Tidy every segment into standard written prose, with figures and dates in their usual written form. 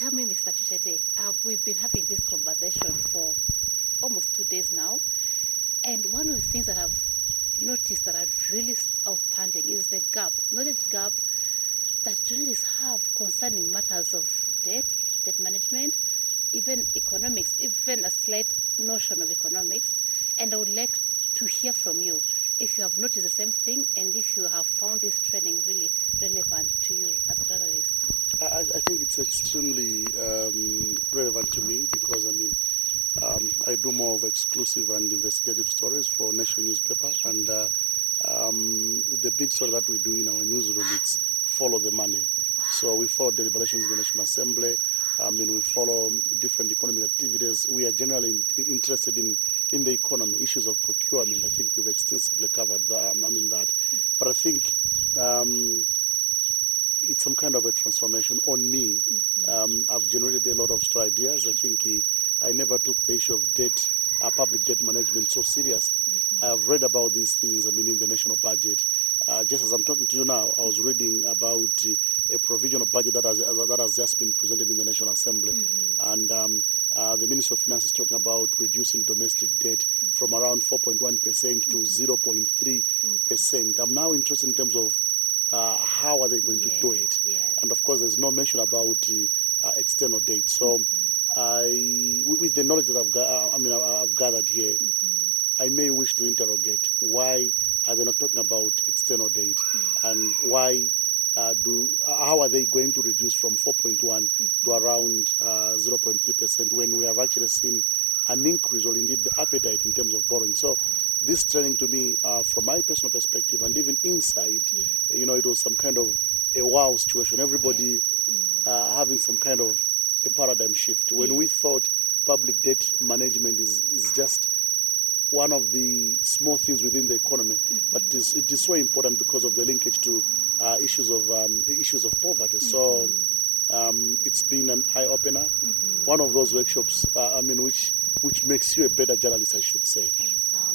tell me, Mr. Chitete, we've been having this conversation for almost 2 days now, and one of the things that I've noticed that are really outstanding is the knowledge gap that journalists have concerning matters of debt, debt management, even economics, even a slight notion of economics. And I would like to hear from you if you have noticed the same thing and if you have found this training really relevant to you as a journalist. I think it's extremely relevant to me because I do more of exclusive and investigative stories for Nation newspaper, and the big story that we do in our newsroom is follow the money. So we follow deliberations in the National Assembly. We follow different economic activities. We are generally interested in the economy, issues of procurement. I think we've extensively covered that. But I think it's some kind of a transformation on me. I've generated a lot of story ideas. I think I never took the issue of debt, public debt management so seriously. I have read about these things, in the national budget. Just as I'm talking to you now, I was reading about a provision of budget that has just been presented in the National Assembly. And the Minister of Finance is talking about reducing domestic debt from around 4.1% to 0.3%. I'm now interested in terms of how are they going to do it? And of course, there's no mention about external debt. So, with the knowledge that I've gathered here, I may wish to interrogate why are they not talking about external debt, and why how are they going to reduce from 4.1 to around 0.3% when we have actually seen an increase or indeed the appetite in terms of borrowing. So this training to me, from my personal perspective and even inside, it was some kind of a wow situation. Everybody having some kind of a paradigm shift. When we thought public debt management is just one of the small things within the economy, but it is so important because of the linkage to issues of poverty. So it's been an eye-opener, one of those workshops, which makes you a better journalist, I should say.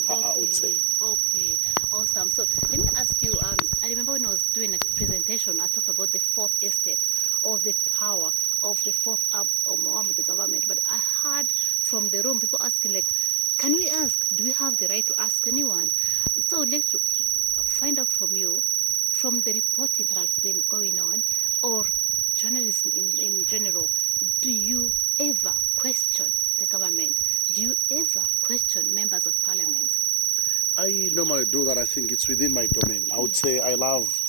Awesome. I would say. Okay, awesome. So let me ask you, I remember when I was doing a presentation, I talked about the fourth estate, or the power of the fourth arm of the government. But I heard from the room people asking, like, can we ask? Do we have the right to ask anyone? So I'd like to find out from you, from the reporting that has been going on, or journalism in general, do you ever question the government? Do you ever question members of parliament? I normally do that. I think it's within my domain. I would say I love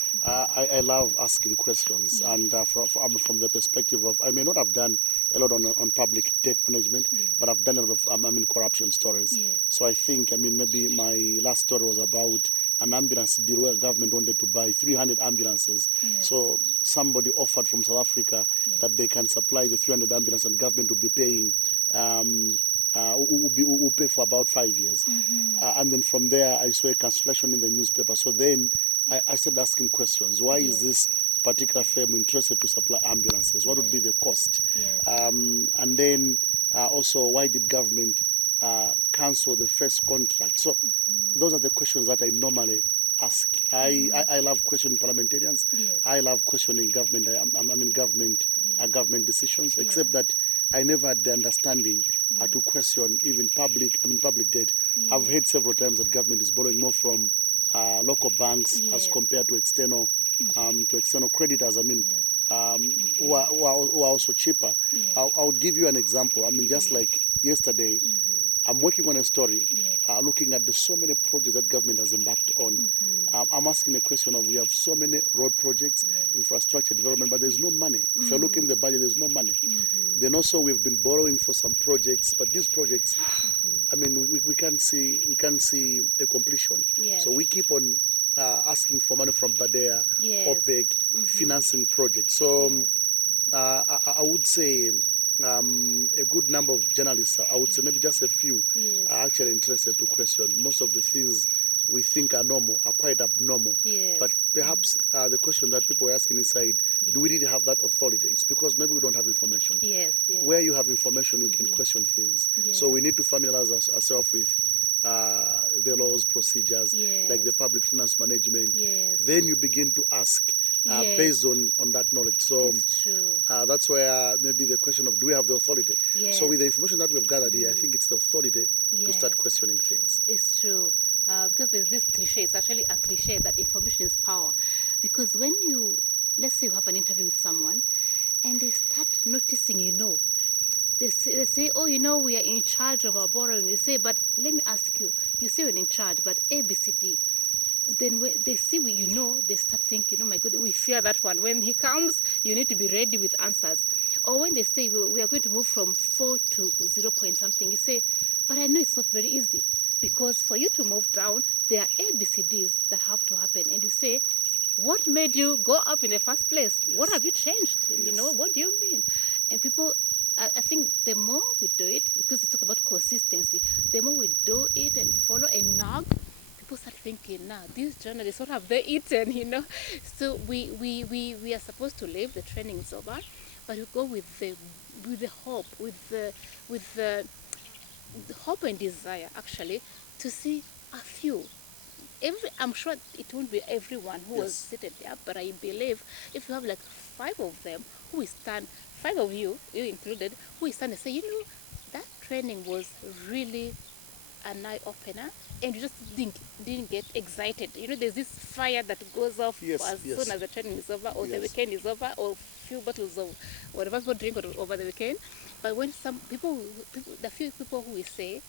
asking questions, and from the perspective of, I may not have done a lot on public debt management, but I've done a lot of corruption stories. So I think maybe my last story was about an ambulance deal where government wanted to buy 300 ambulances. So somebody offered from South Africa that they can supply the 300 ambulances, and government will be paying. Will pay for about 5 years. And then from there, I saw a cancellation in the newspaper. So then I started asking questions. Why is this particular firm interested to supply ambulances? What would be the cost? And then also, why did government cancel the first contract? So those are the questions that I normally ask. I love questioning parliamentarians. I love questioning government. Government decisions, except that I never had the understanding to question even public debt. I've heard several times that government is borrowing more from local banks as compared to external creditors. Who are also cheaper. I would give you an example. Just like yesterday, I'm working on a story looking at the so many projects that government has embarked on. I'm asking the question of, we have so many road projects, infrastructure development, but there's no money. If you look in the budget, there's no money. Then also we've been borrowing for some projects, but these projects, we can't see a completion. So we keep on asking for money from Badea, OPEC, financing projects. So I would say a good number of journalists, I would say maybe just a few, are actually interested to question. Most of the things we think are normal are quite abnormal. But perhaps the question that people are asking inside, do we really have that authority? It's because maybe we don't have information. Where you have information, we can question things. So we need to familiarize ourselves with the laws, procedures, like the public finance management. Then you begin to ask based on that knowledge. So it's true. that's where maybe the question of do we have the authority? Yes. So with the information that we've gathered here, I think it's the authority to Yes. start questioning things. It's true. Because there's this cliche, it's actually a cliche that information is power. Because when you, let's say you have an interview with someone and they start noticing, they say, oh, we are in charge of our borrowing. You say, but let me ask you, you say we're in charge, but A, B, C, D. Then when they see they start thinking, oh my God, we fear that one. When he comes, you need to be ready with answers. Or when they say we are going to move from 4 to 0 point something, you say, but I know it's not very easy. Because for you to move down, there are A, B, C, Ds that have to happen. And you say, what made you go up in the first place? Yes. What have you changed? Yes. What do you mean? And people, I think the more we do it, because we talk about consistency, the more we do it and follow and nag, people start thinking, nah, these journalists, what have they eaten, So we are supposed to leave, the training is over, but we go with the hope, with the hope and desire, actually, to see a few. I'm sure it won't be everyone who was seated there, but I believe if you have like 5 of them who will stand, 5 of you included, who will stand and say, that training was really an eye-opener, and you just didn't get excited. There's this fire that goes off as soon as the training is over, or the weekend is over, or few bottles of whatever people drink over the weekend. But when some people, the few people who will say,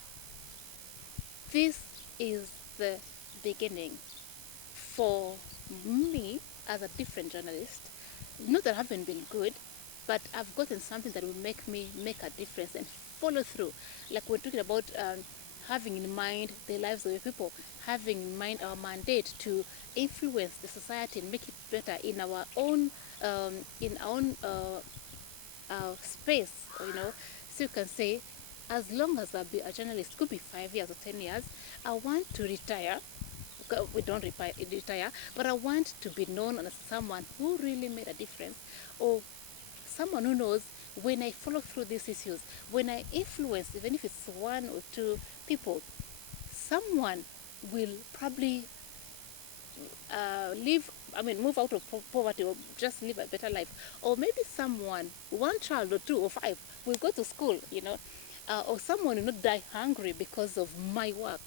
this is the beginning for me as a different journalist, not that I haven't been good, but I've gotten something that will make me make a difference and follow through. Like we're talking about having in mind the lives of the people, having in mind our mandate to influence the society and make it better in our own space, So you can say, as long as I'll be a journalist, could be 5 years or 10 years, I want to retire. We don't retire, but I want to be known as someone who really made a difference, or someone who knows when I follow through these issues, when I influence, even if it's 1 or 2 people, someone will probably move out of poverty, or just live a better life. Or maybe someone, 1 child or 2 or 5, will go to school, or someone will not die hungry because of my work.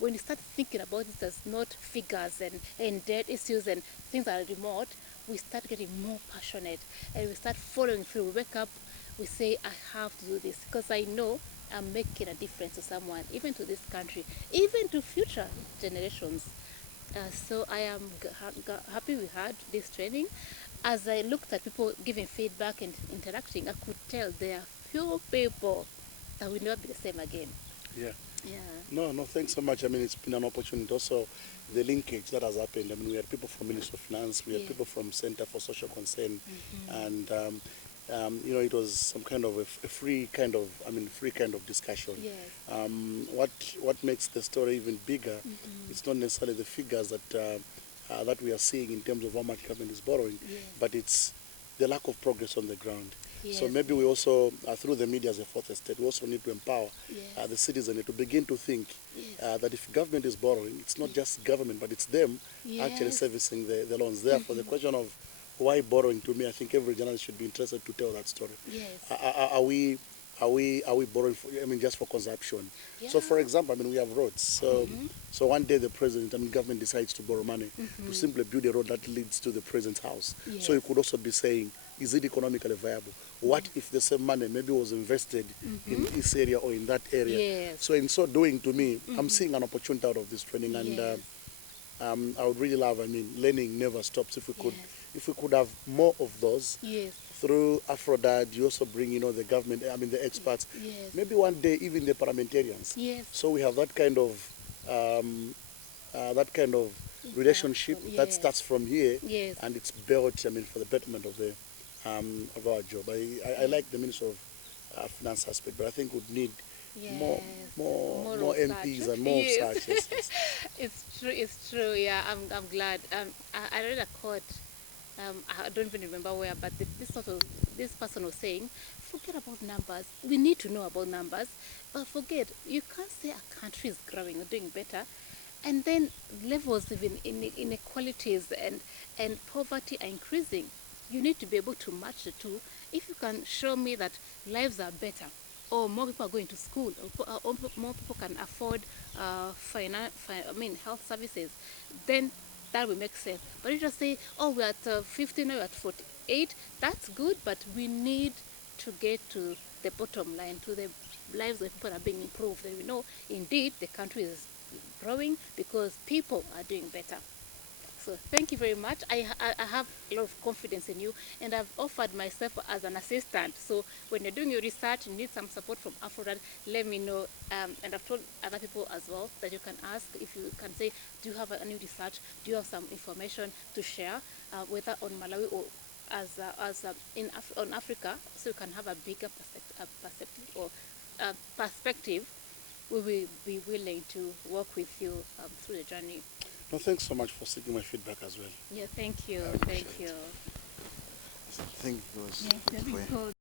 When you start thinking about it as not figures and dead issues and things that are remote, we start getting more passionate and we start following through. We wake up, we say, I have to do this because I know I'm making a difference to someone, even to this country, even to future generations. So I am happy we had this training. As I looked at people giving feedback and interacting, I could tell there are few people that will never be the same again. Yeah. Yeah. No, thanks so much. It's been an opportunity. Also, the linkage that has happened. We had people from Ministry of Finance, we had people from Center for Social Concern, and it was some kind of a free kind of discussion. Yes. What makes the story even bigger? It's not necessarily the figures that we are seeing in terms of how much government is borrowing, but it's the lack of progress on the ground. Yes. So maybe we also, through the media as a fourth estate, we also need to empower the citizen to begin to think that if government is borrowing, it's not just government, but it's them actually servicing the loans. Therefore, the question of why borrowing, to me, I think every journalist should be interested to tell that story. Yes. Are we borrowing for, just for consumption? Yeah. So, for example, we have roads. So one day the president, government decides to borrow money to simply build a road that leads to the president's house. Yes. So you could also be saying, is it economically viable? What if the same money maybe was invested in this area or in that area? Yes. So in so doing, to me, I'm seeing an opportunity out of this training, and I would really love. Learning never stops. If we could have more of those. Yes. Through Aphrodite, you also bring, the government, the experts. Yes. Maybe one day even the parliamentarians. Yes. So we have that kind of relationship that starts from here, and it's built, for the betterment of our job. I like the Minister of Finance aspect, but I think we'd need more MPs and more such. Yes. It's true. Yeah, I'm glad. I read a quote. I don't even remember where, but this person was saying, forget about numbers. We need to know about numbers, but forget, you can't say a country is growing or doing better and then levels of inequalities and poverty are increasing. You need to be able to match the two. If you can show me that lives are better, or more people are going to school, or more people can afford health services, then that will make sense. But you just say, oh, we're at 50, now we're at 48, that's good, but we need to get to the bottom line, to the lives of people are being improved. And we know, indeed, the country is growing because people are doing better. So thank you very much. I have a lot of confidence in you, and I've offered myself as an assistant. So when you're doing your research, you need some support from AfroRad, let me know. And I've told other people as well that you can ask, if you can say, do you have a new research? Do you have some information to share, whether on Malawi or on Africa, so you can have a bigger perspective or perspective. We will be willing to work with you through the journey. No, thanks so much for seeking my feedback as well. Yeah, thank you. I appreciate Thank you. it. I think it was Yes, very good.